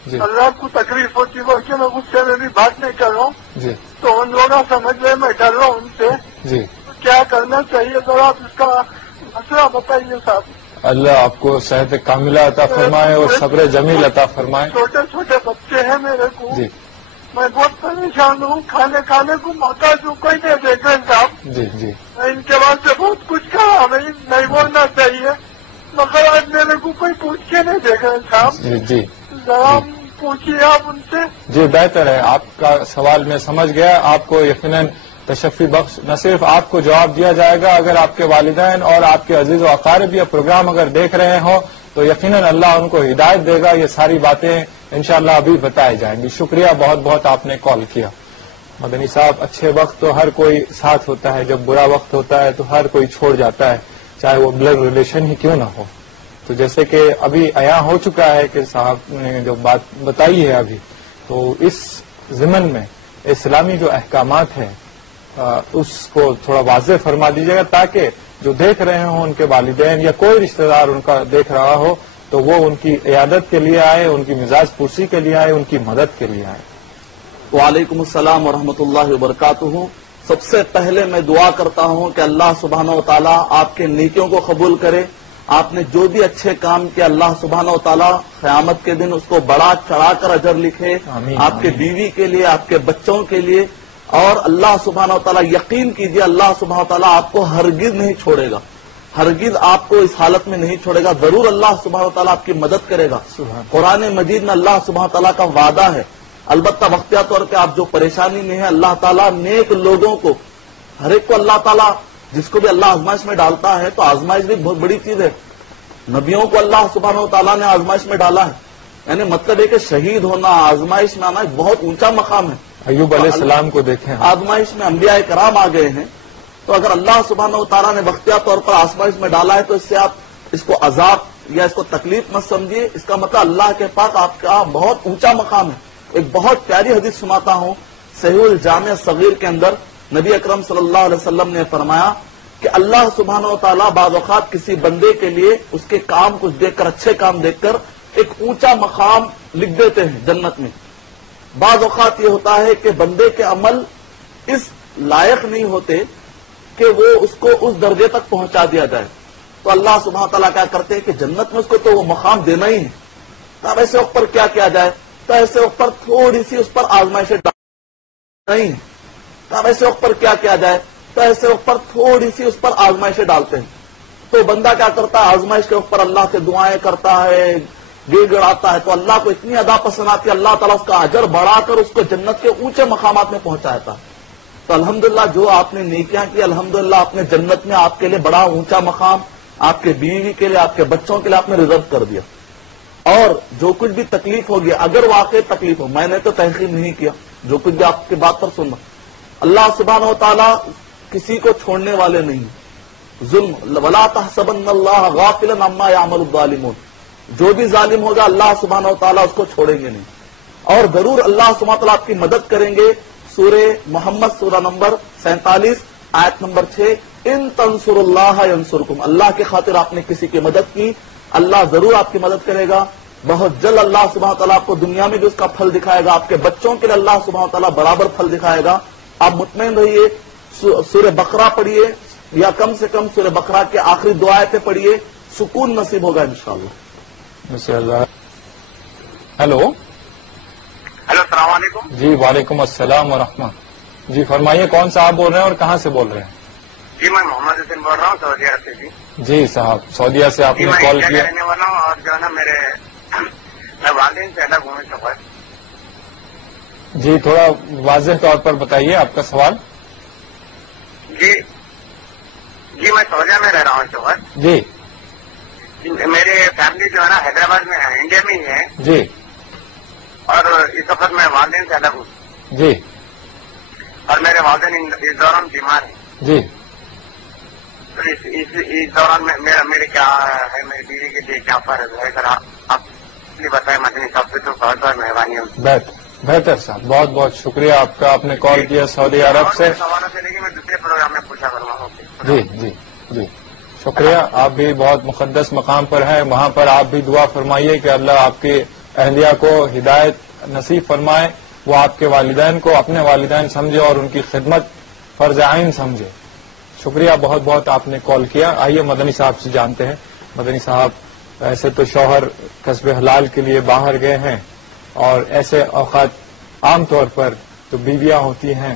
جی اللہ کو تکلیف ہوتی بول کے میں غصے میں بھی بات نہیں کر رہا ہوں. جی تو ان لوگ سمجھ رہے میں ڈر رہا ہوں ان سے. جی کیا کرنا چاہیے ذرا آپ اس کا مسئلہ بتائیے صاحب. اللہ آپ کو صحت کاملہ عطا فرمائے اور صبر جمیل عطا فرمائے. چھوٹے چھوٹے بچے ہیں میرے کو. جی میں بہت پریشان ہوں، کھانے کو محتاج ہوں، کوئی نہیں دیکھ رہے صاحب. جی جی میں ان کے بعد سے بہت کچھ کہا، ہمیں نہیں بولنا چاہیے، مگر آج میرے کو کوئی پوچھ کے نہیں دیکھ رہے صاحب. جی جی ذرا پوچھیے آپ ان سے. جی بہتر ہے. آپ کا سوال میں سمجھ گیا. آپ کو یقیناً تشفی بخش نہ صرف آپ کو جواب دیا جائے گا، اگر آپ کے والدین اور آپ کے عزیز و اقارب یہ پروگرام اگر دیکھ رہے ہوں تو یقیناً اللہ ان کو ہدایت دے گا. یہ ساری باتیں انشاءاللہ ابھی بتائی جائیں گی. شکریہ، بہت بہت آپ نے کال کیا. مدنی صاحب، اچھے وقت تو ہر کوئی ساتھ ہوتا ہے، جب برا وقت ہوتا ہے تو ہر کوئی چھوڑ جاتا ہے، چاہے وہ بلڈ ریلیشن ہی کیوں نہ ہو. تو جیسے کہ ابھی عیاں ہو چکا ہے کہ صاحب نے جو بات بتائی ہے ابھی، تو اس ضمن میں اسلامی جو احکامات ہیں اس کو تھوڑا واضح فرما دیجیے گا، تاکہ جو دیکھ رہے ہوں ان کے والدین یا کوئی رشتہ دار ان کا دیکھ رہا ہو تو وہ ان کی عیادت کے لیے آئے، ان کی مزاج پرسی کے لیے آئے، ان کی مدد کے لیے آئے. وعلیکم السلام ورحمۃ اللہ وبرکاتہ. سب سے پہلے میں دعا کرتا ہوں کہ اللہ سبحانہ و تعالیٰ آپ کے نیکیوں کو قبول کرے. آپ نے جو بھی اچھے کام کیا اللہ سبحانہ و تعالیٰ قیامت کے دن اس کو بڑا چڑھا کر اجر لکھے. آمین. آپ کے بیوی کے لیے، آپ کے بچوں کے لیے. اور اللہ سبحانہ و تعالیٰ یقین کیجئے اللہ سبحانہ و تعالیٰ آپ کو ہرگز نہیں چھوڑے گا، ہرگز آپ کو اس حالت میں نہیں چھوڑے گا. ضرور اللہ سبحانہ و تعالیٰ آپ کی مدد کرے گا. قرآن مجید میں اللہ سبحانہ و تعالیٰ کا وعدہ ہے. البتہ وقتیہ طور پہ آپ جو پریشانی میں ہیں، اللہ تعالیٰ نیک لوگوں کو، ہر ایک کو اللہ تعالیٰ جس کو بھی اللہ آزمائش میں ڈالتا ہے تو آزمائش بھی بہت بڑی چیز ہے. نبیوں کو اللہ سبحانہ و تعالیٰ نے آزمائش میں ڈالا ہے، یعنی مطلب ہے کہ شہید ہونا، آزمائش میں آنا ایک بہت اونچا مقام ہے۔ ایوب علیہ السلام کو دیکھیں، آزمائش میں انبیاء کرام آ گئے ہیں، تو اگر اللہ سبحانہ و تعالیٰ نے بختیار طور پر آزمائش میں ڈالا ہے تو اس سے آپ اس کو عذاب یا اس کو تکلیف مت سمجھیے، اس کا مطلب اللہ کے پاس آپ کا بہت اونچا مقام ہے۔ ایک بہت پیاری حدیث سناتا ہوں، صحیح الجامع صغیر کے اندر نبی اکرم صلی اللہ علیہ وسلم نے فرمایا کہ اللہ سبحانہ و تعالیٰ بعض اوقات کسی بندے کے لیے اس کے کام کچھ دیکھ کر، اچھے کام دیکھ کر ایک اونچا مقام لکھ دیتے ہیں جنت میں۔ بعض اوقات یہ ہوتا ہے کہ بندے کے عمل اس لائق نہیں ہوتے کہ وہ اس کو اس درجے تک پہنچا دیا جائے، تو اللہ سبحانہ تعالیٰ کیا کرتے ہیں کہ جنت میں اس کو تو وہ مقام دینا ہی ہے۔ تو اب ایسے وقت پر کیا کیا جائے؟ تو ایسے وقت پر تھوڑی سی اس پر آزمائشیں نہیں ہے۔ تو اب ایسے وقت پر کیا کیا جائے؟ تو ایسے وقت پر تھوڑی سی اس پر آزمائشیں ڈالتے ہیں۔ تو بندہ کیا کرتا ہے؟ آزمائش کے وقت پر اللہ سے دعائیں کرتا ہے، گڑ گڑاتا ہے، تو اللہ کو اتنی ادا پسند آتی ہے، اللہ تعالیٰ اس کا اجر بڑھا کر اس کو جنت کے اونچے مقامات میں پہنچاتا ہے۔ تو الحمدللہ جو آپ نے نیکیاں کی، الحمدللہ آپ نے جنت میں آپ کے لیے بڑا اونچا مقام، آپ کے بیوی کے لیے، آپ کے بچوں کے لیے آپ نے ریزرو کر دیا۔ اور جو کچھ بھی تکلیف ہوگی، اگر واقعی تکلیف ہو، میں نے تو تحقیق نہیں کیا، جو کچھ بھی آپ کی بات پر سننا، اللہ سبحانہ و تعالیٰ کسی کو چھوڑنے والے نہیں۔ ظلم ولا تحسبن اللہ غافلا عما یعمل الظالمون، جو بھی ظالم ہوگا اللہ سبحانہ و تعالیٰ اس کو چھوڑیں گے نہیں، اور ضرور اللہ سبحانہ و تعالیٰ آپ کی مدد کریں گے۔ سورہ محمد سورہ نمبر 47 آیت نمبر 6، ان تنصر اللہ ینصرکم، اللہ کی خاطر آپ نے کسی کی مدد کی، اللہ ضرور آپ کی مدد کرے گا۔ بہت جلد اللہ سبحانہ و تعالیٰ آپ کو دنیا میں بھی اس کا پھل دکھائے گا، آپ کے بچوں کے لیے اللہ سبحانہ و تعالیٰ برابر پھل دکھائے گا۔ آپ مطمئن رہیے، سورہ بقرہ پڑھیے، یا کم سے کم سورہ بقرہ کے آخری دو آیتیں پڑھیے، سکون نصیب ہوگا انشاءاللہ۔ ہیلو، السلام علیکم۔ جی وعلیکم السلام ورحمہ۔ جی فرمائیے، کون صاحب بول رہے ہیں اور کہاں سے بول رہے ہیں؟ جی میں محمد حسین بول رہا ہوں سعودی عرب سے۔ جی صاحب، سعودیہ سے آپ جی نے میں کال انڈیا کیا؟ کا رہنے والا ہوں، اور جو ہے نا میں والدین سے الگ ہوں اس وقت۔ جی تھوڑا واضح طور پر بتائیے آپ کا سوال۔ جی میں سعودیہ میں رہ رہا ہوں اس وقت۔ جی میرے فیملی جو ہے نا حیدرآباد میں ہے، انڈیا میں ہی ہے، جی اور اس وقت میں والدین سے الگ ہوں، جی اور میرے والدین اس دوران بیمار ہیں۔ جی تو اس دوران میرے کیا ہے، میری بیوی کے لیے کیا فرض ہے؟ اگر آپ بتائیں مدنی صاحب سے تو بہت بہت مہربانی ہوگی۔ بہتر صاحب، بہت بہت شکریہ آپ کا، آپ نے کال کیا سعودی عرب سے۔ سوالوں سے لے کے میں دوسرے پروگرام میں پوچھا کروں گا۔ جی جی جی شکریہ، آپ بھی بہت مقدس مقام پر ہیں، وہاں پر آپ بھی دعا فرمائیے کہ اللہ آپ کے اہلیہ کو ہدایت نصیب فرمائے، وہ آپ کے والدین کو اپنے والدین سمجھے اور ان کی خدمت فرض عین سمجھے۔ شکریہ بہت بہت، آپ نے کال کیا۔ آئیے مدنی صاحب سے جانتے ہیں۔ مدنی صاحب، ایسے تو شوہر کسب حلال کے لیے باہر گئے ہیں، اور ایسے اوقات عام طور پر جو بیویاں ہوتی ہیں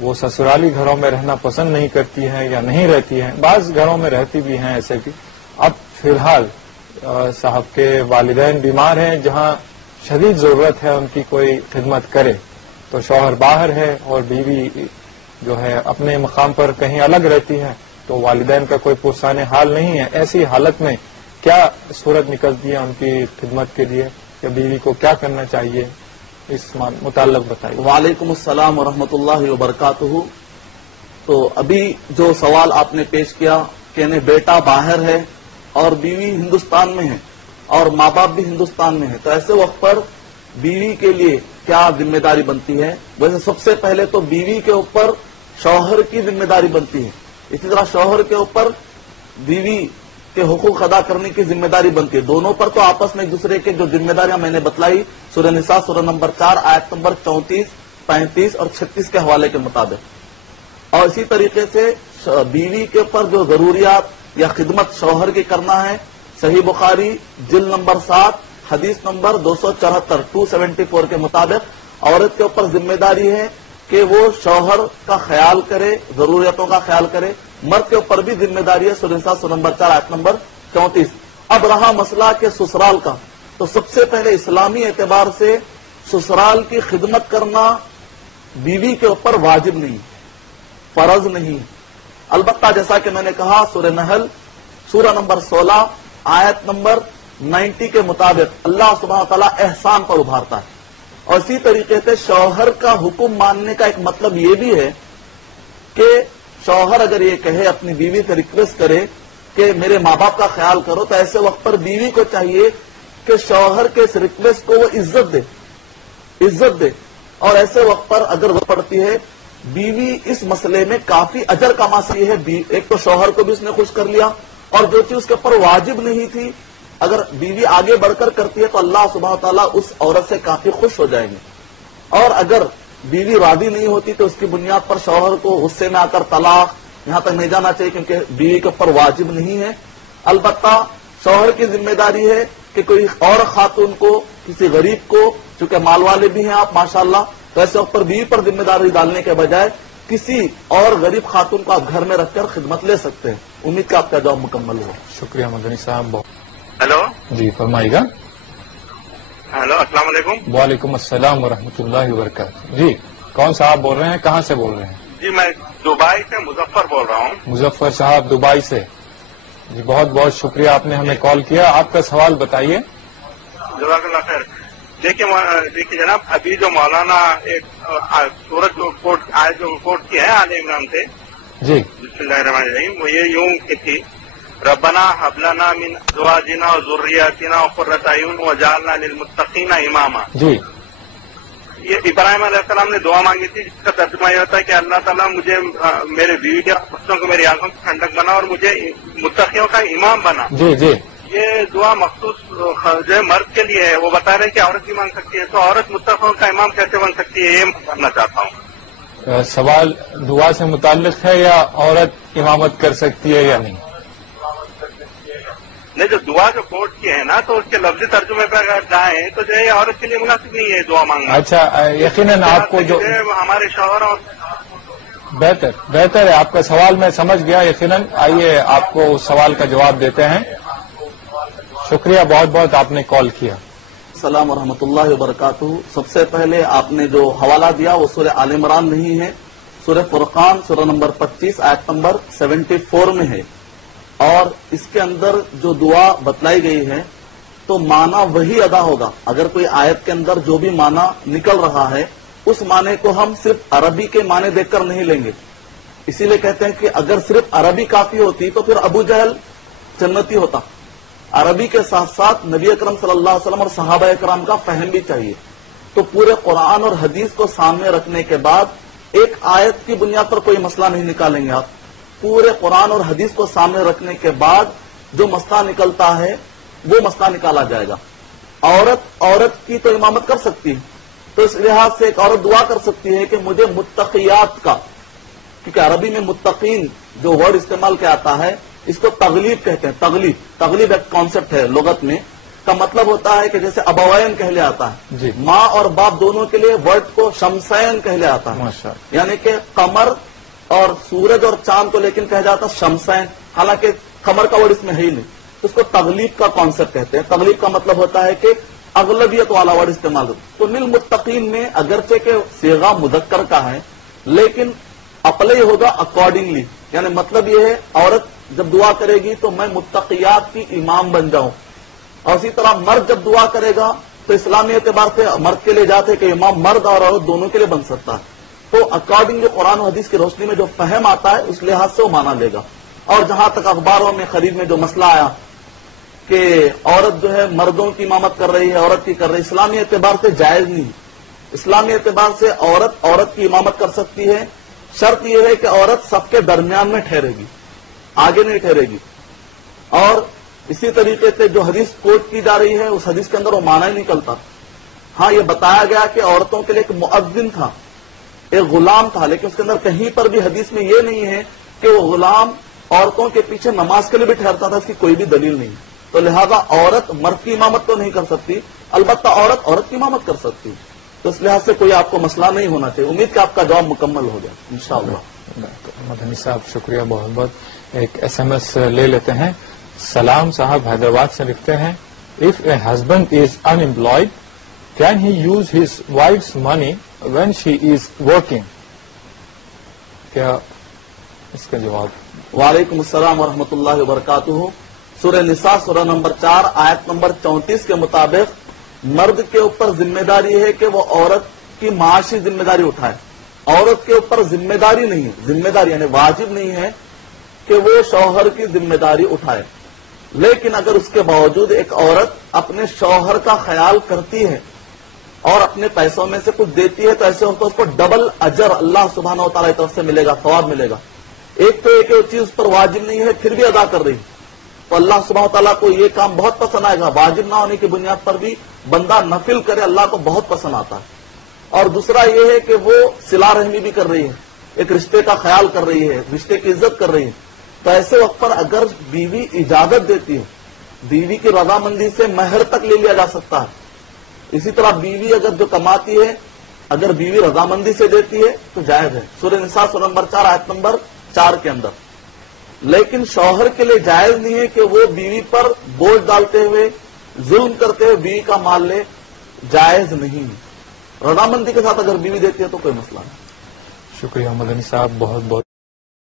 وہ سسرالی گھروں میں رہنا پسند نہیں کرتی ہیں یا نہیں رہتی ہیں، بعض گھروں میں رہتی بھی ہیں ایسے بھی۔ اب فی الحال صاحب کے والدین بیمار ہیں، جہاں شدید ضرورت ہے ان کی کوئی خدمت کرے، تو شوہر باہر ہے اور بیوی جو ہے اپنے مقام پر کہیں الگ رہتی ہے، تو والدین کا کوئی پرسان حال نہیں ہے۔ ایسی حالت میں کیا صورت نکلتی ہے ان کی خدمت کے لیے، یا بیوی کو کیا کرنا چاہیے، اس متعلق بتائیے۔ وعلیکم السلام ورحمۃ اللہ وبرکاتہ۔ تو ابھی جو سوال آپ نے پیش کیا کہ بیٹا باہر ہے اور بیوی ہندوستان میں ہے اور ماں باپ بھی ہندوستان میں ہے، تو ایسے وقت پر بیوی کے لیے کیا ذمہ داری بنتی ہے؟ ویسے سب سے پہلے تو بیوی کے اوپر شوہر کی ذمہ داری بنتی ہے، اسی طرح شوہر کے اوپر بیوی کے حقوق ادا کرنے کی ذمہ داری بنتی ہے۔ دونوں پر تو آپس میں ایک دوسرے کے جو ذمہ داریاں میں نے بتلائی سورہ نساء سورہ نمبر 4 آیت نمبر 34، 35 اور 36 کے حوالے کے مطابق، اور اسی طریقے سے بیوی کے اوپر جو ضروریات یا خدمت شوہر کی کرنا ہے، صحیح بخاری جلد نمبر 7 حدیث نمبر 274 274 کے مطابق عورت کے اوپر ذمہ داری ہے کہ وہ شوہر کا خیال کرے، ضروریتوں کا خیال کرے۔ مرد کے اوپر بھی ذمہ داری ہے، سورہ نساء سورہ نمبر 4 آیت نمبر 34۔ اب رہا مسئلہ کہ سسرال کا، تو سب سے پہلے اسلامی اعتبار سے سسرال کی خدمت کرنا بیوی کے اوپر واجب نہیں، فرض نہیں، البتہ جیسا کہ میں نے کہا سورہ نحل سورہ نمبر 16 آیت نمبر 90 کے مطابق اللہ سبحانہ تعالیٰ احسان پر ابھارتا ہے. اور اسی طریقے سے شوہر کا حکم ماننے کا ایک مطلب یہ بھی ہے کہ شوہر اگر یہ کہے اپنی بیوی سے ریکویسٹ کرے کہ میرے ماں باپ کا خیال کرو، تو ایسے وقت پر بیوی کو چاہیے کہ شوہر کے اس ریکویسٹ کو وہ عزت دے. اور ایسے وقت پر اگر وہ پڑتی ہے بیوی اس مسئلے میں کافی اجر کما سکتی ہے. ایک تو شوہر کو بھی اس نے خوش کر لیا، اور جو چیز اس کے اوپر واجب نہیں تھی اگر بیوی آگے بڑھ کر کرتی ہے تو اللہ سبحانہ تعالیٰ اس عورت سے کافی خوش ہو جائیں گے. اور اگر بیوی راضی نہیں ہوتی تو اس کی بنیاد پر شوہر کو غصے میں آ کر طلاق یہاں تک نہیں جانا چاہیے، کیونکہ بیوی کے اوپر واجب نہیں ہے. البتہ شوہر کی ذمہ داری ہے کہ کوئی اور خاتون کو، کسی غریب کو، چونکہ مال والے بھی ہیں آپ ماشاءاللہ، تو ایسے وقت پر بیوی پر ذمہ داری ڈالنے کے بجائے کسی اور غریب خاتون کو آپ گھر میں رکھ کر خدمت لے سکتے ہیں. امید کہ آپ کا جواب مکمل ہو. شکریہ مدنی صاحب. ہیلو جی فرمائیے گا. ہیلو، السلام علیکم. وعلیکم السلام ورحمۃ اللہ وبرکاتہ. جی کون صاحب بول رہے ہیں، کہاں سے بول رہے ہیں؟ جی میں دبئی سے مظفر بول رہا ہوں. مظفر صاحب دبئی سے. جی بہت بہت شکریہ، آپ نے ہمیں کال کیا. آپ کا سوال بتائیے. جزاک اللہ خیر. دیکھیے جناب، ابھی جو مولانا ایک سورت کوٹ کی ہے آل عمران سے، جی بسم اللہ الرحمن الرحیم، وہ یہ یوں کی تھی: ربنا هب لنا من ازواجنا وذرياتنا قرة اعين واجعلنا للمتقين اماما. جی یہ ابراہیم علیہ السلام نے دعا مانگی تھی، جس کا ترجمہ یہ ہوتا ہے کہ اللہ تعالیٰ مجھے میرے بیوی کے بچوں کو میری آنکھوں کی ٹھنڈک بنا اور مجھے متقیوں کا امام بنا. جی جی یہ دعا مخصوص جو ہے مرد کے لیے ہے. وہ بتا رہے ہیں کہ عورت بھی مانگ سکتی ہے، تو عورت متقیوں کا امام کیسے بن سکتی ہے، یہ میں کرنا چاہتا ہوں. سوال دعا سے متعلق ہے یا عورت امامت کر سکتی ہے یا نہیں؟ نہیں، جو دعا جو کوٹ کی ہے نا، تو اس کے لفظی ترجمے پہ اگر جائیں تو جو ہے عورت کے لیے مناسب نہیں ہے دعا مانگنا. اچھا یقیناً آپ کو جو ہمارے شوہر اور بہتر ہے، آپ کا سوال میں سمجھ گیا. یقیناً آئیے آپ کو اس سوال کا جواب دیتے ہیں. شکریہ بہت بہت، آپ نے کال کیا. السلام ورحمۃ اللہ وبرکاتہ. سب سے پہلے آپ نے جو حوالہ دیا وہ سورہ آل عمران نہیں ہے، سورہ فرقان سورہ نمبر 25 آیت نمبر 74 میں ہے. اور اس کے اندر جو دعا بتلائی گئی ہے تو معنی وہی ادا ہوگا. اگر کوئی آیت کے اندر جو بھی معنی نکل رہا ہے اس معنی کو ہم صرف عربی کے معنی دیکھ کر نہیں لیں گے. اسی لیے کہتے ہیں کہ اگر صرف عربی کافی ہوتی تو پھر ابو جہل جنتی ہوتا. عربی کے ساتھ ساتھ نبی اکرم صلی اللہ علیہ وسلم اور صحابہ اکرام کا فہم بھی چاہیے. تو پورے قرآن اور حدیث کو سامنے رکھنے کے بعد ایک آیت کی بنیاد پر کوئی مسئلہ نہیں نکالیں گے آپ. پورے قرآن اور حدیث کو سامنے رکھنے کے بعد جو مسئلہ نکلتا ہے وہ مسئلہ نکالا جائے گا. عورت کی تو امامت کر سکتی ہے، تو اس لحاظ سے ایک عورت دعا کر سکتی ہے کہ مجھے متقیات کا، کیونکہ عربی میں متقین جو ورڈ استعمال کیا آتا ہے اس کو تغلیب کہتے ہیں. تغلیب ایک کانسیپٹ ہے لغت میں، کا مطلب ہوتا ہے کہ جیسے ابوین کہلے آتا ہے جی. ماں اور باپ دونوں کے لیے ورڈ کو شمسین کہلے آتا ہے. ماشاءاللہ. یعنی کہ قمر اور سورج اور چاند کو لیکن کہا جاتا شمسین، حالانکہ قمر کا ورڈ اس میں ہے ہی نہیں. اس کو تغلیب کا کانسیپٹ کہتے ہیں. تغلیب کا مطلب ہوتا ہے کہ اغلبیت والا ورڈ استعمال ہوتا ہے. تو للمتقین میں اگرچہ کہ صیغہ مذکر کا ہے لیکن اپلائی ہوگا اکارڈنگلی. یعنی مطلب یہ ہے عورت جب دعا کرے گی تو میں متقیات کی امام بن جاؤں. اور اسی طرح مرد جب دعا کرے گا تو اسلامی اعتبار سے مرد کے لیے جاتے کہ امام مرد اور عورت دونوں کے لیے بن سکتا ہے. تو اکارڈنگ قرآن و حدیث کی روشنی میں جو فہم آتا ہے اس لحاظ سے وہ مانا لے گا. اور جہاں تک اخباروں میں خرید میں جو مسئلہ آیا کہ عورت جو ہے مردوں کی امامت کر رہی ہے، عورت کی کر رہی ہے، اسلامی اعتبار سے جائز نہیں. اسلامی اعتبار سے عورت کی امامت کر سکتی ہے. شرط یہ ہے کہ عورت سب کے درمیان میں ٹھہرے گی، آگے نہیں ٹھہرے گی. اور اسی طریقے سے جو حدیث کوٹ کی جا رہی ہے اس حدیث کے اندر وہ معنی ہی نکلتا. ہاں یہ بتایا گیا کہ عورتوں کے لیے ایک مؤذن تھا، ایک غلام تھا، لیکن اس کے اندر کہیں پر بھی حدیث میں یہ نہیں ہے کہ وہ غلام عورتوں کے پیچھے نماز کے لیے بھی ٹھہرتا تھا. اس کی کوئی بھی دلیل نہیں. تو لہذا عورت مرد کی امامت تو نہیں کر سکتی، البتہ عورت کی امامت کر سکتی. تو اس لحاظ سے کوئی آپ کو مسئلہ نہیں ہونا چاہیے. امید کہ آپ کا جواب مکمل ہو جائے انشاءاللہ. مدنی صاحب شکریہ بہت بہت. ایک SMS لے لیتے ہیں. سلام صاحب حیدرآباد سے لکھتے ہیں if a husband is unemployed can he use his wife's money when she is working? کیا اس کا جواب؟ وعلیکم السلام ورحمۃ اللہ وبرکاتہ. سورہ نساء سورہ نمبر 4 آیت نمبر 34 کے مطابق مرد کے اوپر ذمہ داری ہے کہ وہ عورت کی معاشی ذمہ داری اٹھائے. عورت کے اوپر ذمہ داری نہیں ہے، ذمہ داری یعنی واجب نہیں ہے کہ وہ شوہر کی ذمہ داری اٹھائے. لیکن اگر اس کے باوجود ایک عورت اپنے شوہر کا خیال کرتی ہے اور اپنے پیسوں میں سے کچھ دیتی ہے تو ایسے ان کو اس کو ڈبل اجر اللہ سبحانہ و تعالیٰ کی طرف سے ملے گا، ثواب ملے گا. ایک تو ایک چیز اس پر واجب نہیں ہے پھر بھی ادا کر رہی تو اللہ سبحانہ و تعالیٰ کو یہ کام بہت پسند آئے گا. واجب نہ ہونے کی بنیاد پر بھی بندہ نفل کرے اللہ کو بہت پسند آتا ہے. اور دوسرا یہ ہے کہ وہ صلہ رحمی بھی کر رہی ہے، ایک رشتے کا خیال کر رہی ہے، رشتے کی عزت کر رہی ہے. تو ایسے وقت پر اگر بیوی اجازت دیتی ہے، بیوی کی رضامندی سے مہر تک لے لیا جا سکتا ہے. اسی طرح بیوی اگر جو کماتی ہے اگر بیوی رضامندی سے دیتی ہے تو جائز ہے، سورہ نساء سورہ نمبر 4 آیت نمبر 4 کے اندر. لیکن شوہر کے لیے جائز نہیں ہے کہ وہ بیوی پر بوجھ ڈالتے ہوئے ظلم کرتے ہوئے بیوی کا مال لے، جائز نہیں. رضامندی کے ساتھ اگر بیوی دیتی ہے تو کوئی مسئلہ نہیں. شکریہ مدنی صاحب، بہت بہت